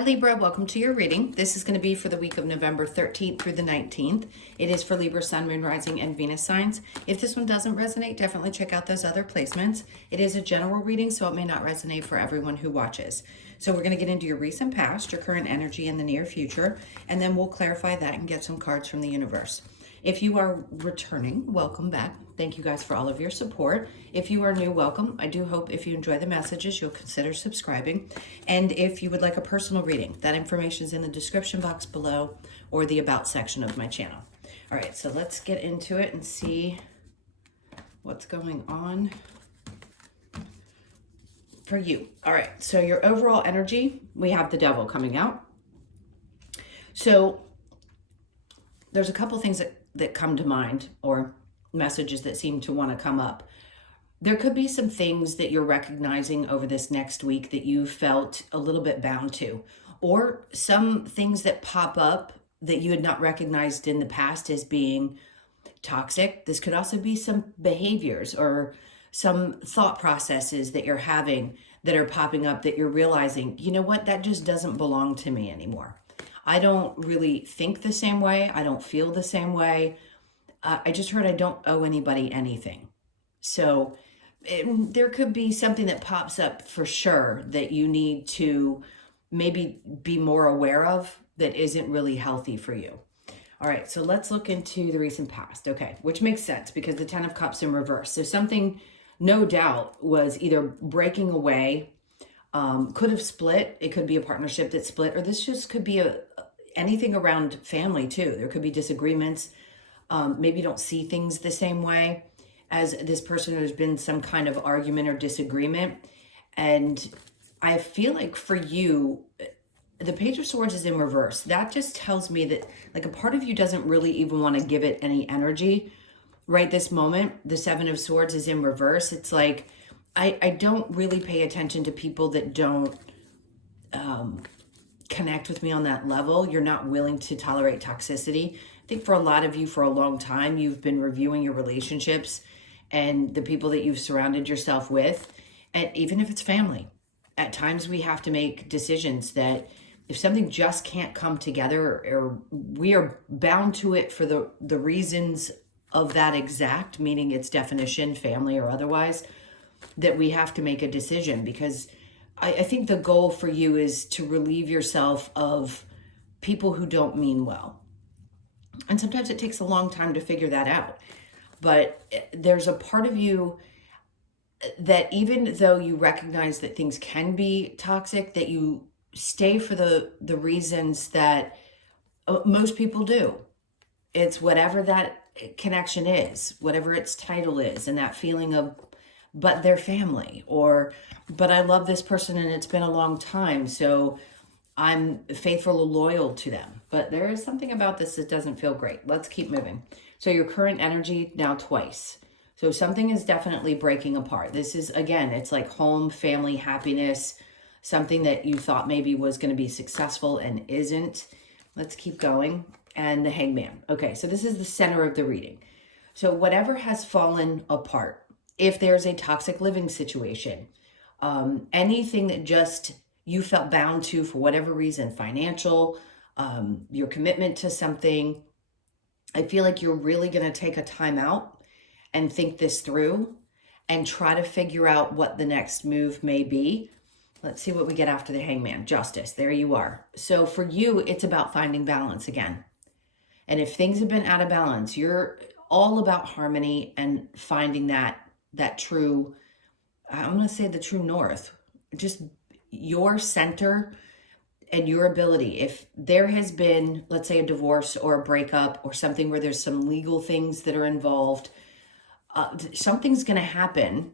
Hi Libra, welcome to your reading. This is going to be for the week of November 13th through the 19th. It is for Libra, Sun, Moon, Rising, and Venus signs. If this one doesn't resonate, definitely check out those other placements. It is a general reading, so it may not resonate for everyone who watches. So we're going to get into your recent past, your current energy, and the near future, and then we'll clarify that and get some cards from the universe. If you are returning, welcome back. Thank you guys for all of your support. If you are new, welcome. I do hope if you enjoy the messages, you'll consider subscribing. And if you would like a personal reading, that information is in the description box below or the About section of my channel. All right, so let's get into it and see what's going on for you. All right, so your overall energy, we have the Devil coming out. So there's a couple things that come to mind, or messages that seem to want to come up. There could be some things that you're recognizing over this next week that you felt a little bit bound to, or some things that pop up that you had not recognized in the past as being toxic. This could also be some behaviors or some thought processes that you're having that are popping up that you're realizing, you know what, that just doesn't belong to me anymore. I don't really think the same way. I don't feel the same way. I just heard I don't owe anybody anything. So there could be something that pops up for sure that you need to maybe be more aware of that isn't really healthy for you. All right, so let's look into the recent past. Okay, which makes sense because the 10 of Cups in reverse. So something, no doubt, was either breaking away, could have split. It could be a partnership that split, or this just could be anything around family too. There could be disagreements. Maybe you don't see things the same way as this person. There's been some kind of argument or disagreement. And I feel like for you, the Page of Swords is in reverse. That just tells me that like a part of you doesn't really even want to give it any energy right this moment. The 7 of Swords is in reverse. It's like, I don't really pay attention to people that don't connect with me on that level. You're not willing to tolerate toxicity. I think for a lot of you, for a long time, you've been reviewing your relationships and the people that you've surrounded yourself with. And even if it's family, at times we have to make decisions that if something just can't come together, or we are bound to it for the reasons of that exact, meaning its definition, family or otherwise, that we have to make a decision. Because I think the goal for you is to relieve yourself of people who don't mean well. And sometimes it takes a long time to figure that out. But there's a part of you that even though you recognize that things can be toxic, that you stay for the reasons that most people do. It's whatever that connection is, whatever its title is, and that feeling of, but they're family, or, but I love this person and it's been a long time, so I'm faithful or loyal to them. But there is something about this that doesn't feel great. Let's keep moving. So your current energy now twice. So something is definitely breaking apart. This is, again, it's like home, family, happiness, something that you thought maybe was going to be successful and isn't. Let's keep going. And the Hangman. Okay, so this is the center of the reading. So whatever has fallen apart, if there's a toxic living situation, anything that just you felt bound to for whatever reason, financial, your commitment to something, I feel like you're really going to take a time out and think this through and try to figure out what the next move may be. Let's see what we get after the Hangman. Justice, there you are. So for you, it's about finding balance again. And if things have been out of balance, you're all about harmony and finding that true, I'm going to say the true north, just your center and your ability. If there has been, let's say, a divorce or a breakup or something where there's some legal things that are involved, something's going to happen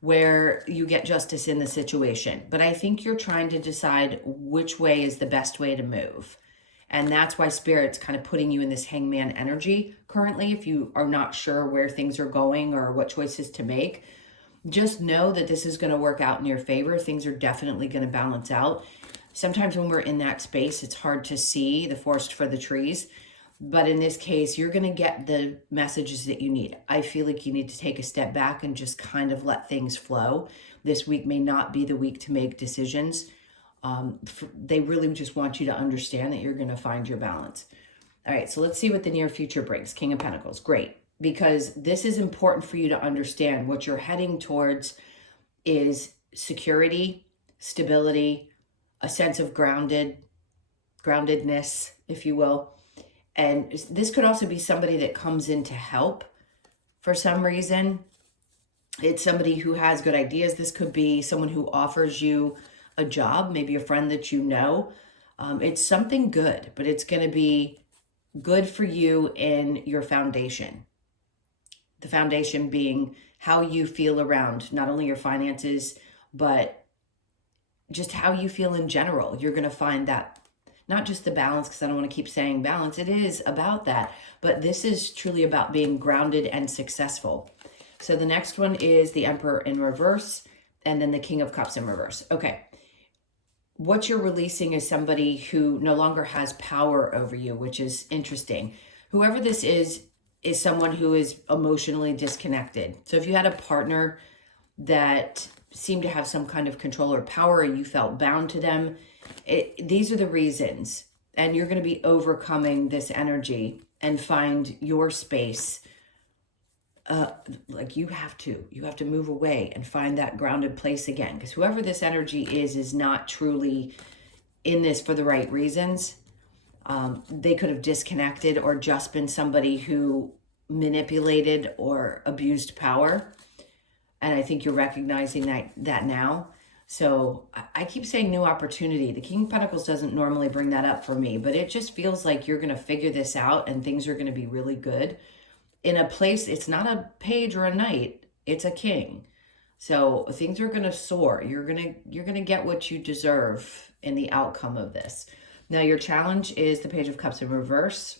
where you get justice in the situation. But I think you're trying to decide which way is the best way to move. And that's why Spirit's kind of putting you in this Hangman energy currently. If you are not sure where things are going or what choices to make, just know that this is going to work out in your favor. Things are definitely going to balance out. Sometimes when we're in that space, it's hard to see the forest for the trees. But in this case, you're going to get the messages that you need. I feel like you need to take a step back and just kind of let things flow. This week may not be the week to make decisions. They really just want you to understand that you're going to find your balance. All right, so let's see what the near future brings. King of Pentacles, great. Because this is important for you to understand. What you're heading towards is security, stability, a sense of groundedness, if you will. And this could also be somebody that comes in to help for some reason. It's somebody who has good ideas. This could be someone who offers you a job, maybe a friend that you know. It's something good, but it's going to be good for you in your foundation. The foundation being how you feel around not only your finances, but just how you feel in general. You're going to find that, not just the balance, because I don't want to keep saying balance. It is about that, but this is truly about being grounded and successful. So the next one is the Emperor in reverse, and then the King of Cups in reverse. Okay. What you're releasing is somebody who no longer has power over you, which is interesting. Whoever this is someone who is emotionally disconnected. So if you had a partner that seemed to have some kind of control or power, or you felt bound to them, these are the reasons. And you're going to be overcoming this energy and find your space. Like you have to move away and find that grounded place again. Because whoever this energy is not truly in this for the right reasons. They could have disconnected or just been somebody who manipulated or abused power. And I think you're recognizing that now. So I keep saying new opportunity. The King of Pentacles doesn't normally bring that up for me, but it just feels like you're going to figure this out and things are going to be really good. In a place, it's not a page or a knight, it's a king. So things are going to soar. You're going to get what you deserve in the outcome of this. Now your challenge is the Page of Cups in reverse.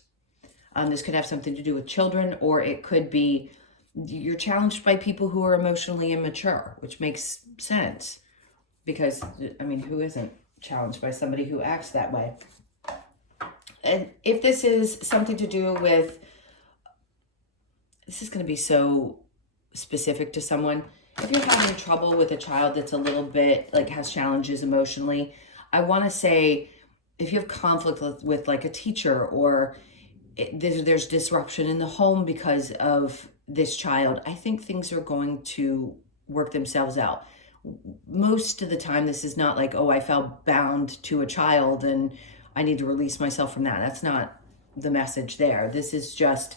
This could have something to do with children, or it could be you're challenged by people who are emotionally immature, which makes sense because, I mean, who isn't challenged by somebody who acts that way? And if this is something to do with, this is going to be so specific to someone. If you're having trouble with a child that's a little bit like has challenges emotionally, I want to say if you have conflict with like a teacher, or there's disruption in the home because of this child, I think things are going to work themselves out. Most of the time, this is not like, oh, I felt bound to a child and I need to release myself from that. That's not the message there. This is just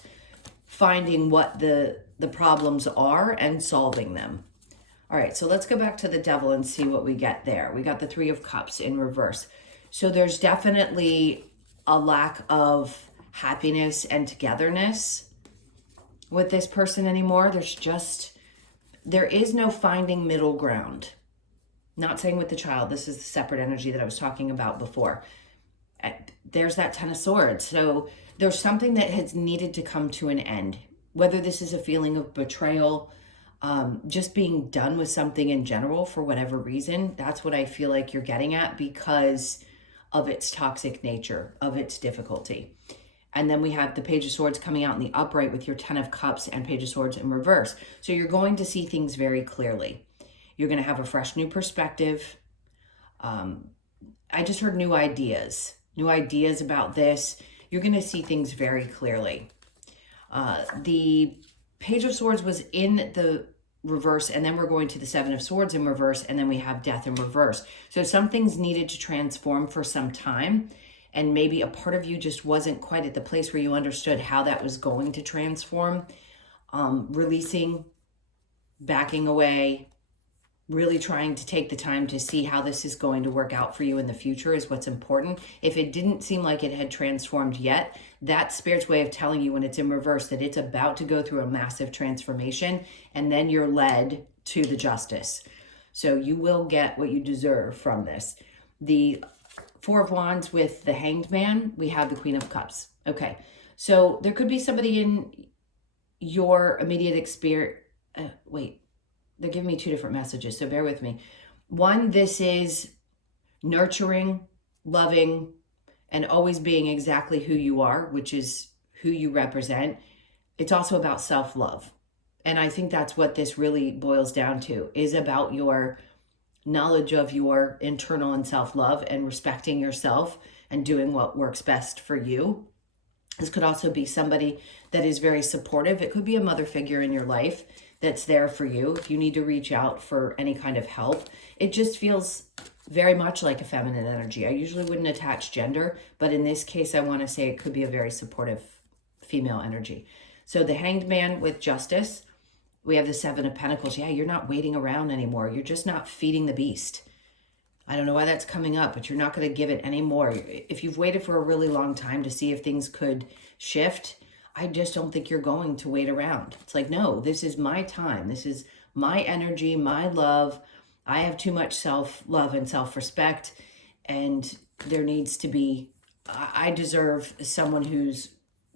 finding what the problems are and solving them. All right, so let's go back to the Devil and see what we get there. We got the Three of Cups in reverse. So there's definitely a lack of happiness and togetherness with this person anymore. There is no finding middle ground. Not saying with the child, this is the separate energy that I was talking about before. There's that Ten of Swords. So there's something that has needed to come to an end. Whether this is a feeling of betrayal, just being done with something in general for whatever reason, that's what I feel like you're getting at because of its toxic nature, of its difficulty. And then we have the Page of Swords coming out in the upright with your Ten of Cups and Page of Swords in reverse. So you're going to see things very clearly. You're going to have a fresh new perspective. I just heard new ideas about this. You're going to see things very clearly. The Page of Swords was in the reverse, and then we're going to the Seven of Swords in reverse, and then we have Death in reverse. So something's needed to transform for some time, and maybe a part of you just wasn't quite at the place where you understood how that was going to transform. Releasing, backing away, really trying to take the time to see how this is going to work out for you in the future is what's important. If it didn't seem like it had transformed yet, that's Spirit's way of telling you when it's in reverse that it's about to go through a massive transformation, and then you're led to the justice. So you will get what you deserve from this. The Four of Wands with the Hanged Man, we have the Queen of Cups. Okay, so there could be somebody in your immediate experience. Wait, they're giving me two different messages, so bear with me. One, this is nurturing, loving, and always being exactly who you are, which is who you represent. It's also about self-love. And I think that's what this really boils down to, is about your knowledge of your internal and self-love and respecting yourself and doing what works best for you. This could also be somebody that is very supportive. It could be a mother figure in your life that's there for you if you need to reach out for any kind of help. It just feels very much like a feminine energy. I usually wouldn't attach gender, but in this case, I want to say it could be a very supportive female energy. So the Hanged Man with Justice, we have the Seven of Pentacles. Yeah, you're not waiting around anymore. You're just not feeding the beast. I don't know why that's coming up, but you're not going to give it any more. If you've waited for a really long time to see if things could shift, I just don't think you're going to wait around. It's like, no, this is my time. This is my energy, my love. I have too much self-love and self-respect, and there needs to be, I deserve someone who's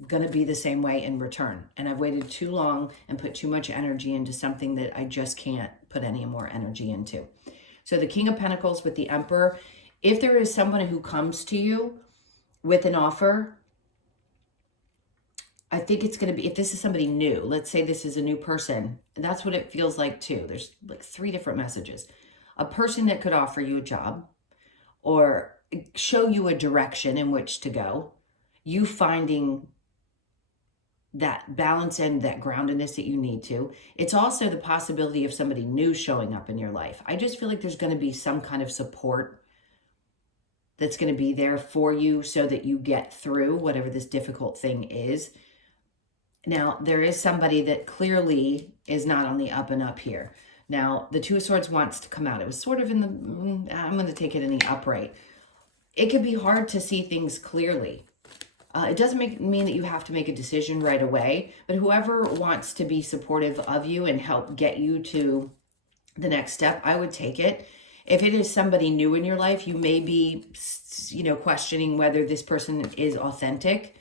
going to be the same way in return. And I've waited too long and put too much energy into something that I just can't put any more energy into. So the King of Pentacles with the Emperor, if there is someone who comes to you with an offer, I think it's going to be, if this is somebody new, let's say this is a new person, that's what it feels like too. There's like 3 different messages. A person that could offer you a job or show you a direction in which to go, you finding that balance and that groundedness that you need to. It's also the possibility of somebody new showing up in your life. I just feel like there's going to be some kind of support that's going to be there for you so that you get through whatever this difficult thing is. Now, there is somebody that clearly is not on the up and up here. Now, the Two of Swords wants to come out. It was sort of in the, I'm going to take it in the upright. It can be hard to see things clearly. It doesn't mean that you have to make a decision right away, but whoever wants to be supportive of you and help get you to the next step, I would take it. If it is somebody new in your life, you may be, questioning whether this person is authentic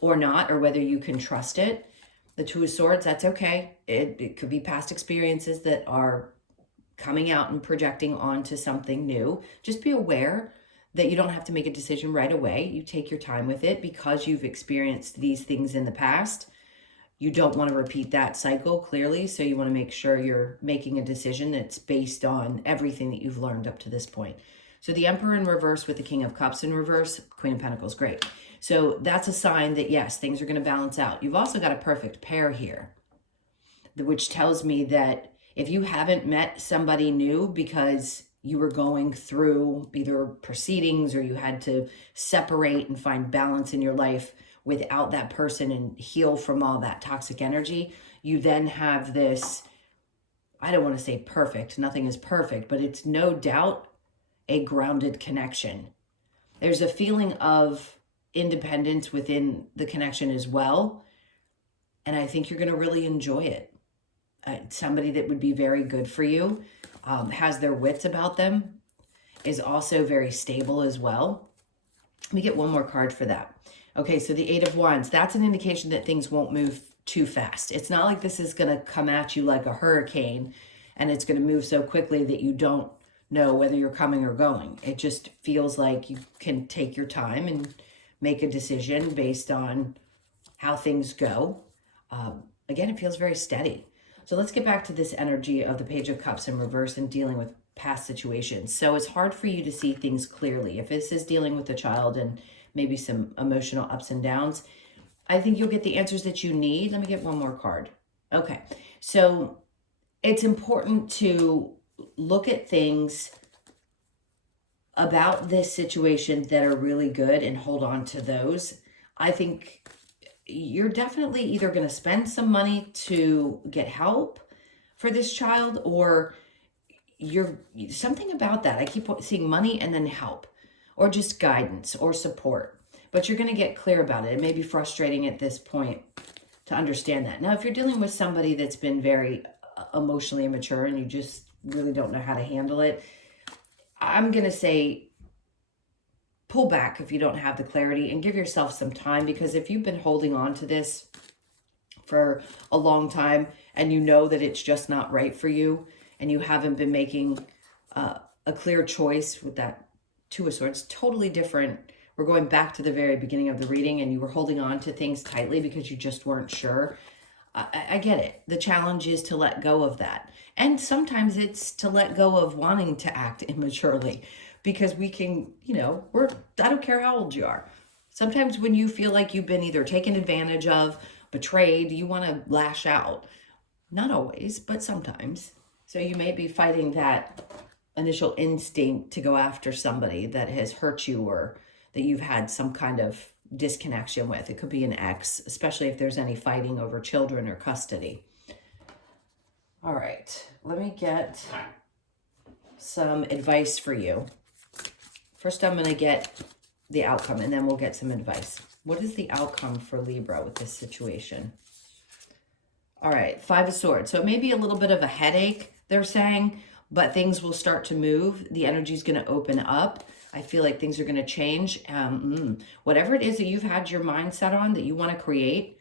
or not, or whether you can trust it. The Two of Swords, that's okay. It could be past experiences that are coming out and projecting onto something new. Just be aware that you don't have to make a decision right away. You take your time with it because you've experienced these things in the past. You don't want to repeat that cycle clearly, so you want to make sure you're making a decision that's based on everything that you've learned up to this point. So the Emperor in reverse with the King of Cups in reverse, Queen of Pentacles, great. So that's a sign that, yes, things are going to balance out. You've also got a perfect pair here, which tells me that if you haven't met somebody new because you were going through either proceedings or you had to separate and find balance in your life without that person and heal from all that toxic energy, you then have this, I don't want to say perfect, nothing is perfect, but it's no doubt a grounded connection. There's a feeling of independence within the connection as well, and I think you're going to really enjoy it. Somebody that would be very good for you, has their wits about them, is also very stable as well. Let me get one more card for that. Okay, so the Eight of Wands, that's an indication that things won't move too fast. It's not like this is going to come at you like a hurricane and it's going to move so quickly that you don't know whether you're coming or going. It just feels like you can take your time and make a decision based on how things go. Again, it feels very steady. So let's get back to this energy of the Page of Cups in reverse and dealing with past situations. So it's hard for you to see things clearly. If this is dealing with a child and maybe some emotional ups and downs, I think you'll get the answers that you need. Let me get one more card. Okay, so it's important to look at things about this situation that are really good and hold on to those. I think you're definitely either going to spend some money to get help for this child, or you're something about that. I keep seeing money and then help, or just guidance or support, but you're going to get clear about it. It may be frustrating at this point to understand that. Now, if you're dealing with somebody that's been very emotionally immature and you just really don't know how to handle it, I'm going to say pull back if you don't have the clarity and give yourself some time, because if you've been holding on to this for a long time and you know that it's just not right for you and you haven't been making a clear choice with that Two of Swords, totally different. We're going back to the very beginning of the reading and you were holding on to things tightly because you just weren't sure. I get it. The challenge is to let go of that. And sometimes it's to let go of wanting to act immaturely, because we can, I don't care how old you are. Sometimes when you feel like you've been either taken advantage of, betrayed, you want to lash out. Not always, but sometimes. So you may be fighting that initial instinct to go after somebody that has hurt you or that you've had some kind of disconnection with. It could be an ex, especially if there's any fighting over children or custody. All right, let me get some advice for you. First, I'm going to get the outcome, and then we'll get some advice. What is the outcome for Libra with this situation? All right, Five of Swords. So it may be a little bit of a headache, they're saying, but things will start to move. The energy is going to open up. I feel like things are going to change. Whatever it is that you've had your mindset on that you want to create,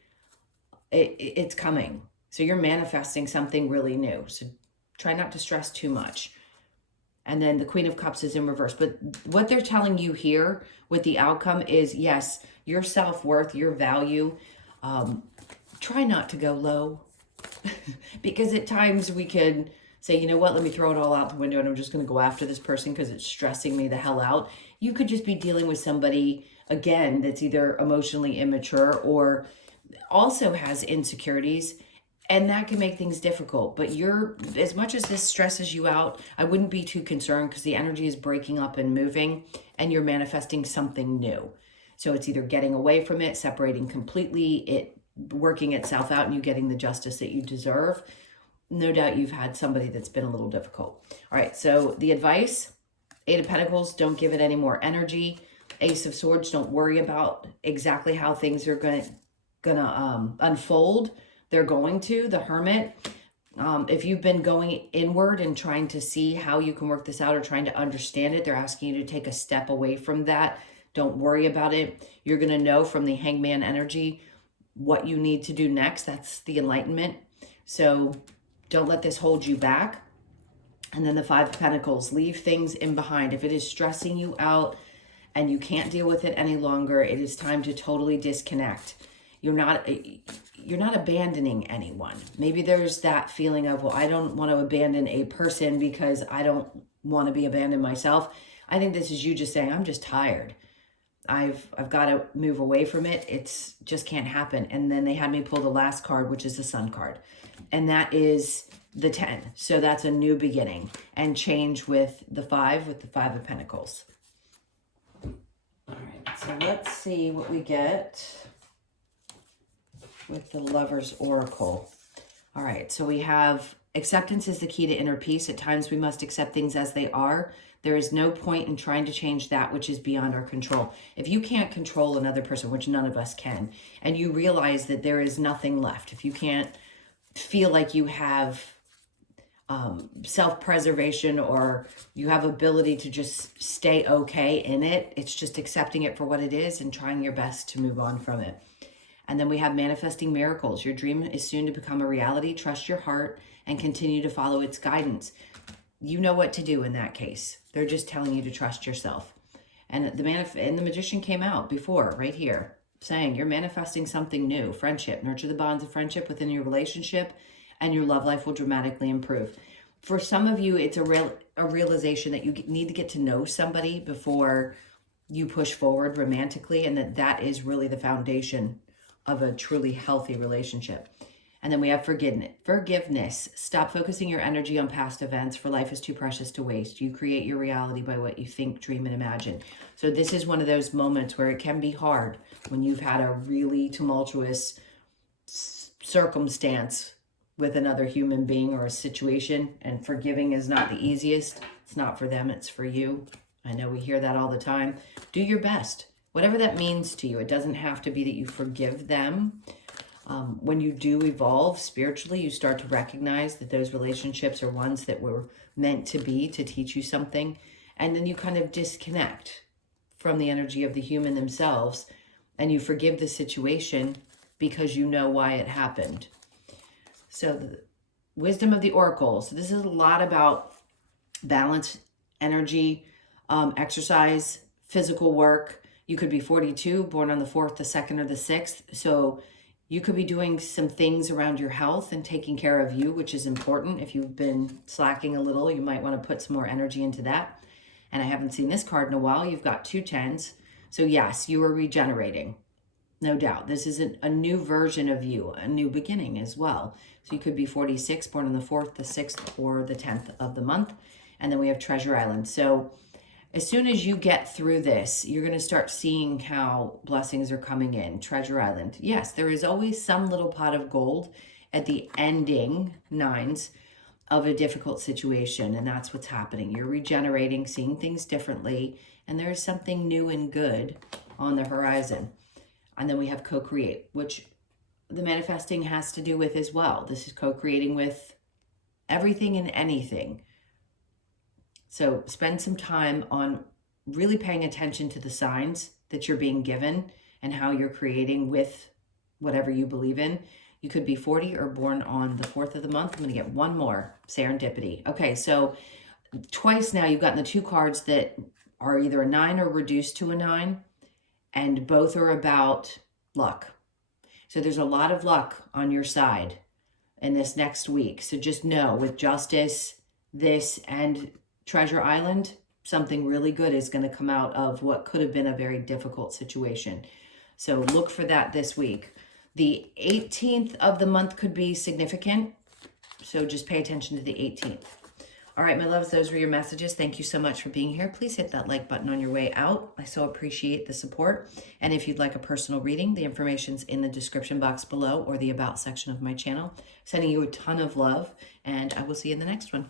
it's coming. So you're manifesting something really new. So try not to stress too much. And then the Queen of Cups is in reverse. But what they're telling you here with the outcome is, yes, your self-worth, your value, try not to go low. Because at times we could say, you know what, let me throw it all out the window and I'm just going to go after this person because it's stressing me the hell out. You could just be dealing with somebody, again, that's either emotionally immature or also has insecurities, and that can make things difficult. But as much as this stresses you out, I wouldn't be too concerned, because the energy is breaking up and moving and you're manifesting something new. So it's either getting away from it, separating completely, it working itself out, and you getting the justice that you deserve. No doubt you've had somebody that's been a little difficult. All right, so the advice, Eight of Pentacles, don't give it any more energy. Ace of Swords, don't worry about exactly how things are gonna unfold. They're going to. The Hermit, if you've been going inward and trying to see how you can work this out or trying to understand it, they're asking you to take a step away from that. Don't worry about it. You're going to know from the Hangman energy what you need to do next. That's the enlightenment. So don't let this hold you back. And then the Five of Pentacles, leave things in behind. If it is stressing you out and you can't deal with it any longer, it is time to totally disconnect. You're not abandoning anyone. Maybe there's that feeling of, well, I don't want to abandon a person because I don't want to be abandoned myself. I think this is you just saying, I'm just tired. I've got to move away from it. It's just can't happen. And then they had me pull the last card, which is the Sun card. And that is the 10. So that's a new beginning and change with the Five of Pentacles. All right, so let's see what we get with the Lover's Oracle. All right, so we have acceptance is the key to inner peace. At times we must accept things as they are. There is no point in trying to change that which is beyond our control. If you can't control another person, which none of us can, and you realize that there is nothing left, if you can't feel like you have self-preservation or you have ability to just stay okay in it, it's just accepting it for what it is and trying your best to move on from it. And then we have manifesting miracles. Your dream is soon to become a reality. Trust your heart and continue to follow its guidance. You know what to do in that case. They're just telling you to trust yourself. And the Magician came out before, right here, saying you're manifesting something new. Friendship. Nurture the bonds of friendship within your relationship, and your love life will dramatically improve. For some of you, it's a realization that you need to get to know somebody before you push forward romantically, and that is really the foundation of a truly healthy relationship. And then we have forgiveness. Stop focusing your energy on past events, for life is too precious to waste. You create your reality by what you think, dream, and imagine. So this is one of those moments where it can be hard when you've had a really tumultuous circumstance with another human being or a situation, and forgiving is not the easiest. It's not for them, it's for you. I know we hear that all the time. Do your best. Whatever that means to you, it doesn't have to be that you forgive them. When you do evolve spiritually, you start to recognize that those relationships are ones that were meant to be, to teach you something. And then you kind of disconnect from the energy of the human themselves, and you forgive the situation because you know why it happened. So the wisdom of the oracle. So this is a lot about balance, energy, exercise, physical work. You could be 42, born on the 4th, the 2nd, or the 6th. So You could be doing some things around your health and taking care of you, which is important. If you've been slacking a little, you might want to put some more energy into that. And I haven't seen this card in a while. You've got 2 10s. So yes, you are regenerating. No doubt. This is a new version of you, a new beginning as well. So you could be 46, born on the 4th, the 6th, or the 10th of the month. And then we have Treasure Island. So as soon as you get through this, you're going to start seeing how blessings are coming in. Treasure Island. Yes, there is always some little pot of gold at the ending 9s of a difficult situation. And that's what's happening. You're regenerating, seeing things differently. And there's something new and good on the horizon. And then we have co-create, which the manifesting has to do with as well. This is co-creating with everything and anything. So spend some time on really paying attention to the signs that you're being given and how you're creating with whatever you believe in. You could be 40 or born on the 4th of the month. I'm going to get one more, serendipity. Okay, so twice now you've gotten the 2 cards that are either a 9 or reduced to a 9. And both are about luck. So there's a lot of luck on your side in this next week. So just know with justice, this, and Treasure Island, something really good is going to come out of what could have been a very difficult situation. So look for that this week. The 18th of the month could be significant. So just pay attention to the 18th. All right, my loves, those were your messages. Thank you so much for being here. Please hit that like button on your way out. I so appreciate the support. And if you'd like a personal reading, the information's in the description box below or the About section of my channel. Sending you a ton of love, and I will see you in the next one.